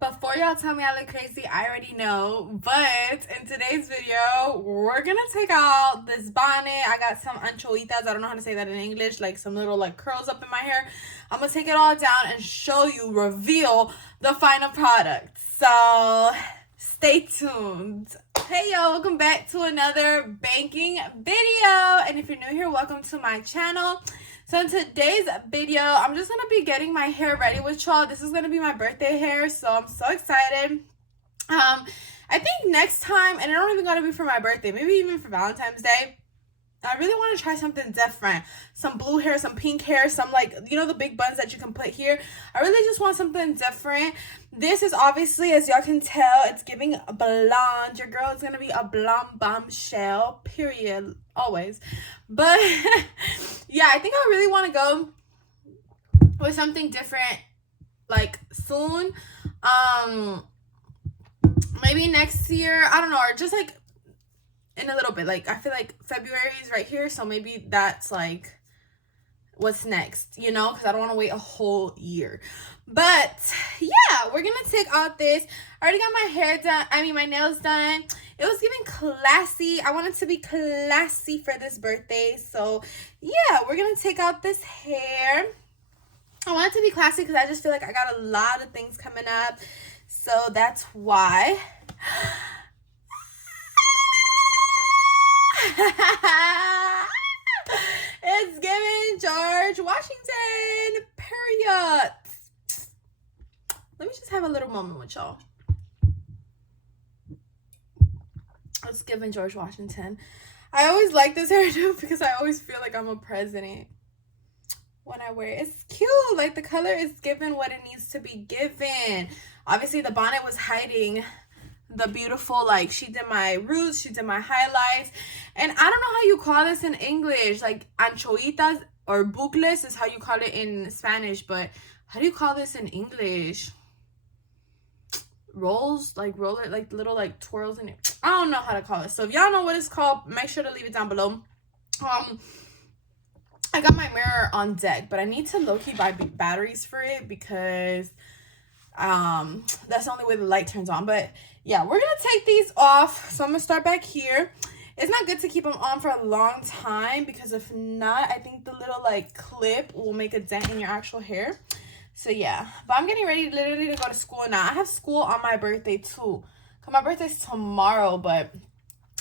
Before y'all tell me I look crazy, I already know. But in today's video, we're gonna take out this bonnet. I got some anchoitas. I don't know how to say that in English. Like some little like curls up in my hair. I'm gonna take it all down and show you, reveal the final product. So stay tuned. Hey y'all, welcome back to another banking video. And if you're new here, welcome to my channel. So in today's video, I'm just going to be getting my hair ready with y'all. This is going to be my birthday hair, so I'm so excited. I think next time, and it don't even got to be for my birthday, maybe even for Valentine's Day, I really want to try something different. Some blue hair, some pink hair, some like, you know, the big buns that you can put here. I really just want something different. This is obviously, as y'all can tell, it's giving blonde. Your girl is going to be a blonde bombshell, period, always. But yeah, I think I really want to go with something different, like soon. Maybe next year, I don't know, or just like in a little bit. Like I feel like February is right here, so maybe that's like what's next, you know, because I don't want to wait a whole year. But yeah, we're gonna take out this. I already got my hair done, my nails done. It was giving classy. I wanted to be classy for this birthday, so yeah, we're gonna take out this hair. I want it to be classy because I just feel like I got a lot of things coming up, so that's why. It's giving George Washington, period. Let me just have a little moment with y'all. It's giving George Washington. I always like this hairdo because I always feel like I'm a president when I wear it. It's cute. Like the color is given what it needs to be given. Obviously the bonnet was hiding the beautiful, like she did my roots, she did my highlights, and I don't know how you call this in English, like anchoitas or bucles is how you call it in Spanish, but how do you call this in English? Rolls, like roll it, like little like twirls in it. I don't know how to call it, so if y'all know what it's called, make sure to leave it down below. I got my mirror on deck, but I need to low-key buy batteries for it because that's the only way the light turns on. But yeah, we're gonna take these off, so I'm gonna start back here. It's not good to keep them on for a long time because if not, I think the little like clip will make a dent in your actual hair. So yeah, but I'm getting ready literally to go to school now. I have school on my birthday too, because my birthday's tomorrow, but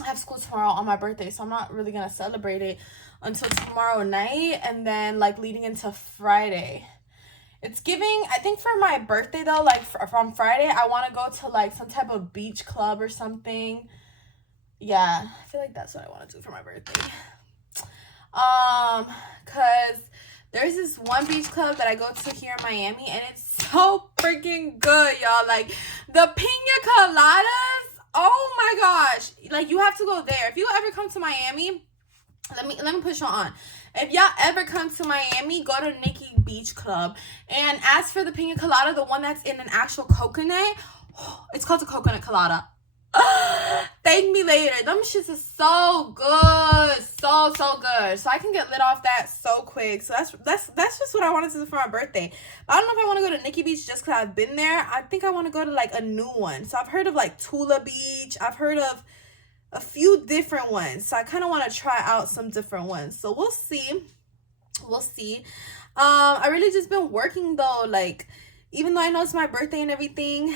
I have school tomorrow on my birthday, so I'm not really gonna celebrate it until tomorrow night and then like leading into Friday. It's giving, I think for my birthday though, like from Friday, I want to go to like some type of beach club or something. Yeah, I feel like that's what I want to do for my birthday. Cause there's this one beach club that I go to here in Miami, and it's so freaking good, y'all. Like the pina coladas, oh my gosh, like you have to go there. If you ever come to Miami, let me push on. If y'all ever come to Miami, go to Nikki Beach Club. And as for the pina colada, the one that's in an actual coconut, it's called a coconut colada. Thank me later. Them shits is so good, so good. So I can get lit off that so quick. So that's just what I wanted to do for my birthday. I don't know if I want to go to Nikki Beach just because I've been there. I think I want to go to like a new one. So I've heard of like Tula Beach. I've heard of a few different ones, so I kind of want to try out some different ones, so we'll see. I really just been working though, like even though I know it's my birthday and everything,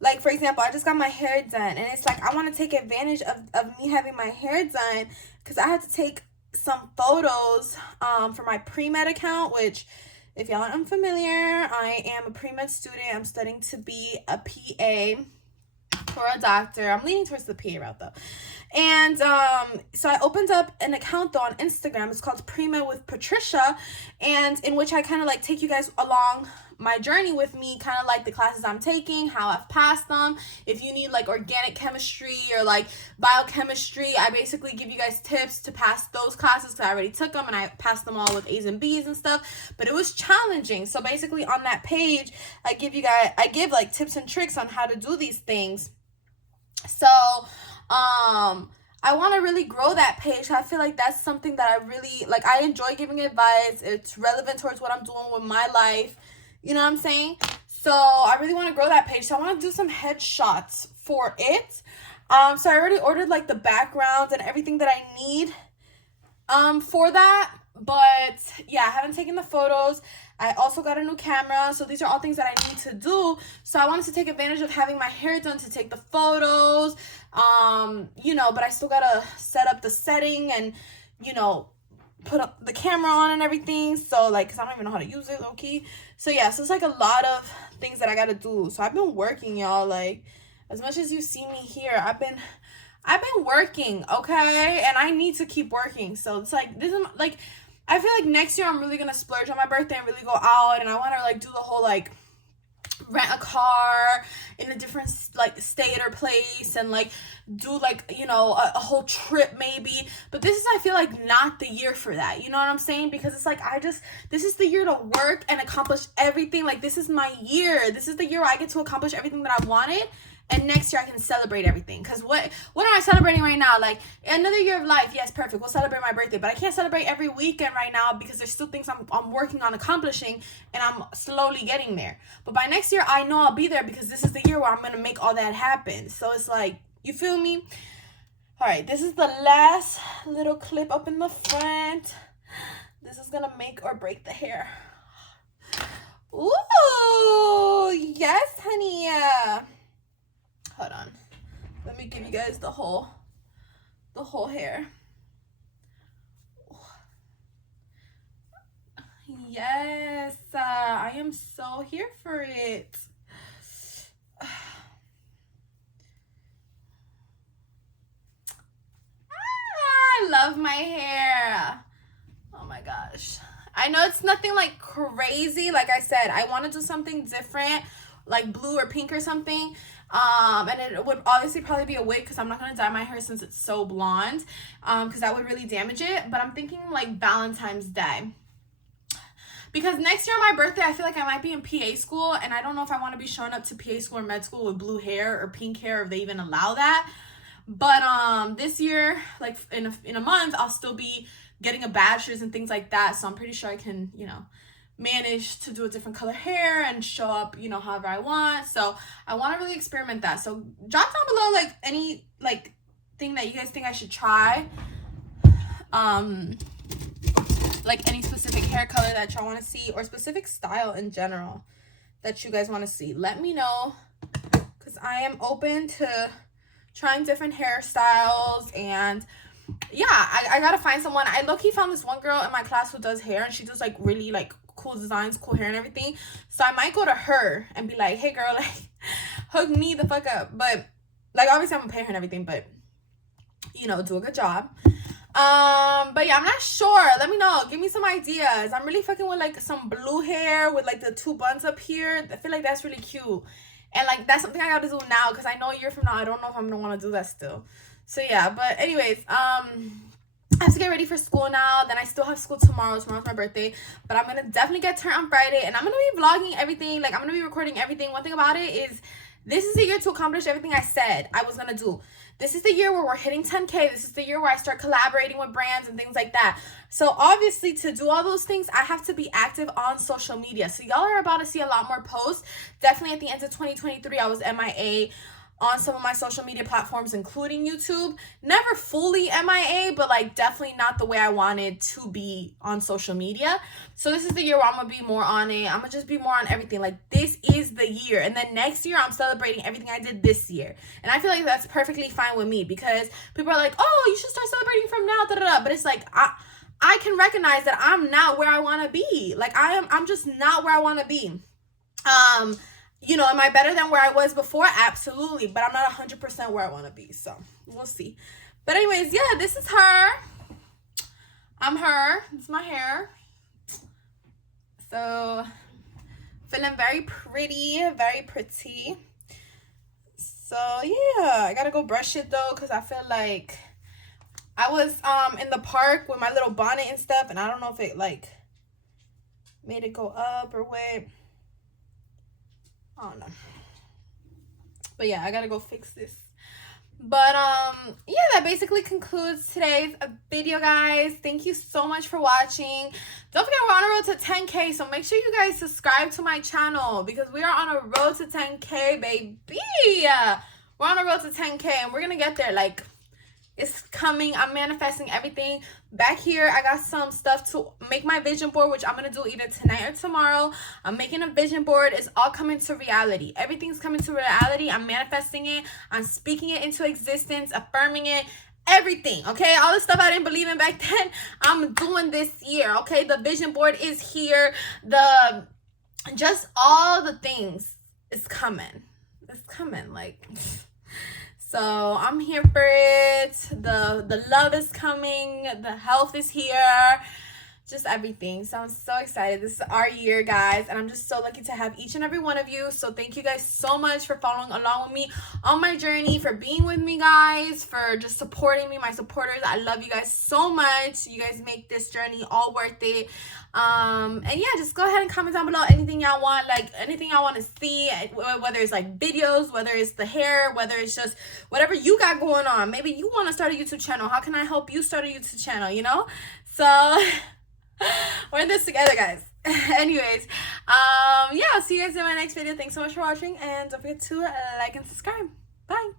like for example, I just got my hair done, and it's like I want to take advantage of me having my hair done because I had to take some photos for my pre-med account, which if y'all are unfamiliar, I am a pre-med student. I'm studying to be a PA for a doctor. I'm leaning towards the PA route though. And so I opened up an account though on Instagram. It's called Pre-Med with Patricia, and in which I kind of like take you guys along my journey with me, kind of like the classes I'm taking, how I've passed them. If you need like organic chemistry or like biochemistry, I basically give you guys tips to pass those classes because I already took them and I passed them all with A's and B's and stuff, but it was challenging. So basically on that page, I give like tips and tricks on how to do these things. So I want to really grow that page. I feel like that's something that I really like. I enjoy giving advice. It's relevant towards what I'm doing with my life. You know what I'm saying? So I really want to grow that page. So I want to do some headshots for it. So I already ordered like the backgrounds and everything that I need for that. But yeah, I haven't taken the photos. I also got a new camera. So these are all things that I need to do. So I wanted to take advantage of having my hair done to take the photos. You know, but I still gotta set up the setting and, you know, put up the camera on and everything. So like, cause I don't even know how to use it, low-key. So yeah, so it's like a lot of things that I gotta do. So I've been working, y'all. Like, as much as you see me here, I've been working, okay? And I need to keep working. So it's like, this is like, I feel like next year I'm really gonna splurge on my birthday and really go out, and I want to like do the whole like rent a car in a different like state or place and like do like, you know, a whole trip maybe. But this is, I feel like, not the year for that, you know what I'm saying? Because it's like, this is the year to work and accomplish everything. Like, this is my year. This is the year where I get to accomplish everything that I wanted. And next year I can celebrate everything. Because what am I celebrating right now? Like, another year of life. Yes, perfect. We'll celebrate my birthday. But I can't celebrate every weekend right now because there's still things I'm working on accomplishing. And I'm slowly getting there. But by next year, I know I'll be there because this is the year where I'm going to make all that happen. So it's like, you feel me? All right. This is the last little clip up in the front. This is going to make or break the hair. Ooh. Yes, honey. Hold on. Let me give you guys the whole hair. Yes, I am so here for it. I love my hair. Oh my gosh. I know it's nothing like crazy. Like I said, I want to do something different, like blue or pink or something. And it would obviously probably be a wig because I'm not going to dye my hair since it's so blonde, because that would really damage it. But I'm thinking like Valentine's Day, because next year, my birthday, I feel like I might be in PA school, and I don't know if I want to be showing up to PA school or med school with blue hair or pink hair, if they even allow that. But this year, like in a month, I'll still be getting a bachelor's and things like that. So I'm pretty sure I can, you know, manage to do a different color hair and show up, you know, however I want. So I want to really experiment that. So drop down below like any like thing that you guys think I should try, like any specific hair color that y'all want to see, or specific style in general that you guys want to see. Let me know, because I am open to trying different hairstyles. And yeah, I gotta find someone. I low-key found this one girl in my class who does hair, and she does like really like cool designs, cool hair and everything. So I might go to her and be like, hey girl, like hook me the fuck up. But like, obviously I'm gonna pay her and everything, but you know, do a good job. But yeah, I'm not sure. Let me know. Give me some ideas. I'm really fucking with like some blue hair with like the two buns up here. I feel like that's really cute. And like, that's something I gotta do now, because I know a year from now I don't know if I'm gonna want to do that still. So yeah, but anyways, I have to get ready for school now. Then I still have school tomorrow. Tomorrow's my birthday. But I'm going to definitely get turned on Friday. And I'm going to be vlogging everything. Like, I'm going to be recording everything. One thing about it is, this is the year to accomplish everything I said I was going to do. This is the year where we're hitting 10K. This is the year where I start collaborating with brands and things like that. So obviously, to do all those things, I have to be active on social media. So y'all are about to see a lot more posts. Definitely at the end of 2023, I was MIA on some of my social media platforms, including YouTube. Never fully MIA, but like definitely not the way I wanted to be on social media. So this is the year where I'm gonna be more on it. I'm gonna just be more on everything. Like, this is the year. And then next year, I'm celebrating everything I did this year. And I feel like that's perfectly fine with me, because people are like, oh, you should start celebrating from now, da da da. But it's like, I can recognize that I'm not where I want to be. Like, I'm just not where I want to be. You know, am I better than where I was before? Absolutely. But I'm not 100% where I want to be. So we'll see. But anyways, yeah, this is her. I'm her. This is my hair. So feeling very pretty. Very pretty. So yeah, I got to go brush it though, because I feel like I was in the park with my little bonnet and stuff. And I don't know if it like made it go up or what. I don't know. But yeah, I gotta go fix this But yeah, that basically concludes today's video, guys. Thank you so much for watching. Don't forget, we're on a road to 10K, so make sure you guys subscribe to my channel because we are on a road to 10K, baby. We're on a road to 10K and we're gonna get there. Like, it's coming. I'm manifesting everything. Back here, I got some stuff to make my vision board, which I'm going to do either tonight or tomorrow. I'm making a vision board. It's all coming to reality. Everything's coming to reality. I'm manifesting it. I'm speaking it into existence, affirming it. Everything, okay? All the stuff I didn't believe in back then, I'm doing this year, okay? The vision board is here. Just all the things is coming. It's coming, like... So I'm here for it. The love is coming. The health is here. Just everything. So I'm so excited. This is our year, guys. And I'm just so lucky to have each and every one of you. So thank you guys so much for following along with me on my journey, for being with me, guys, for just supporting me, my supporters. I love you guys so much. You guys make this journey all worth it. And yeah, just go ahead and comment down below anything y'all want, like anything y'all want to see, whether it's like videos, whether it's the hair, whether it's just whatever you got going on. Maybe you want to start a YouTube channel. How can I help you start a YouTube channel, you know? So we're in this together, guys. Anyways, yeah, I'll see you guys in my next video. Thanks so much for watching, and don't forget to like and subscribe. Bye.